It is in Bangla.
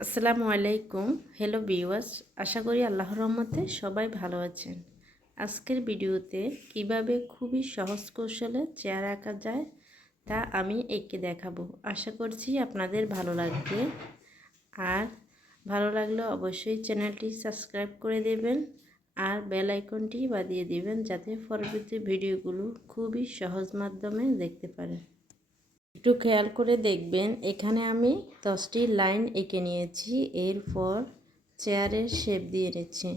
আসসালামু আলাইকুম। হ্যালো ভিউয়ার্স, আশা করি আল্লাহর রহমতে সবাই ভালো আছেন। আজকের ভিডিওতে কিভাবে খুবই সহজ কৌশলে চেয়ার আঁকা যায় তা আমি এঁকে দেখাবো। আশা করছি আপনাদের ভালো লাগবে। আর ভালো লাগলে অবশ্যই চ্যানেলটি সাবস্ক্রাইব করে দেবেন আর বেল আইকনটি বাজিয়ে দিবেন যাতে পরবর্তী ভিডিওগুলো খুবই সহজ মাধ্যমে দেখতে পারেন। একটু খেয়াল করে দেখবেন, এখানে আমি 10টি লাইন এঁকে নিয়েছি। এরপর চেয়ারের শেপ দিয়ে নিচ্ছি।